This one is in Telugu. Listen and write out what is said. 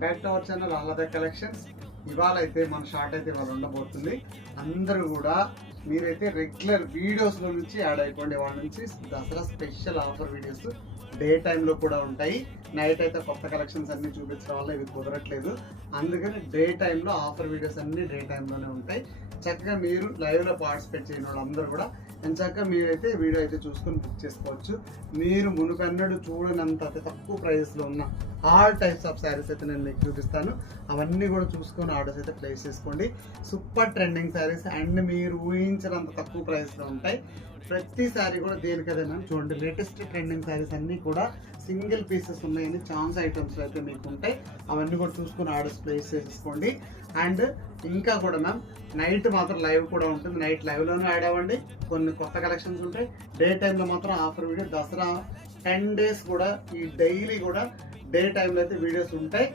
బ్యాక్ టు అవర్ ఛానల్ ఆహ్లాద కలెక్షన్స్ ఇవాళ అయితే మన షార్ట్ అయితే ఇవాళ ఉండబోతుంది. అందరూ కూడా మీరైతే రెగ్యులర్ వీడియోస్లో నుంచి యాడ్ అయిపోండి. వాళ్ళ నుంచి Dasara special offer videos day టైంలో కూడా ఉంటాయి. నైట్ అయితే కొత్త కలెక్షన్స్ అన్నీ చూపించడం వల్ల ఇవి కుదరట్లేదు. అందుకని డే టైంలో ఆఫర్ వీడియోస్ అన్నీ డే టైంలోనే ఉంటాయి. చక్కగా మీరు లైవ్లో పార్టిసిపేట్ చేయని వాళ్ళందరూ కూడా ఎంచక్క మీరైతే వీడియో అయితే చూసుకొని బుక్ చేసుకోవచ్చు. మీరు మునుకన్నడు చూడనంత అతి తక్కువ ప్రైస్లో ఉన్న ఆల్ టైప్స్ ఆఫ్ శారీస్ అయితే నేను మీకు చూపిస్తాను. అవన్నీ కూడా చూసుకొని ఆర్డర్స్ అయితే ప్లేస్ చేసుకోండి. సూపర్ ట్రెండింగ్ శారీస్ అండ్ మీరు ఊహించినంత తక్కువ ప్రైస్లో ఉంటాయి. ప్రతి శారీ కూడా దేనికదే చూడండి లేటెస్ట్ ట్రెండింగ్ శారీస్ అన్నీ కూడా సింగిల్ పీసెస్ ఉన్నాయని ఛాన్స్ ఐటమ్స్ అయితే మీకు ఉంటాయి అవన్నీ కూడా చూసుకొని ఆర్డర్స్ ప్లేస్ చేసేసుకోండి అండ్ ఇంకా కూడా మ్యామ్ నైట్ మాత్రం లైవ్ కూడా ఉంటుంది. నైట్ లైవ్లోనే యాడ్ అవ్వండి. కొన్ని కొత్త కలెక్షన్స్ ఉంటాయి. డే టైంలో మాత్రం offer video Dasara ten days కూడా ఈ డైలీ కూడా డే టైంలో అయితే వీడియోస్ ఉంటాయి.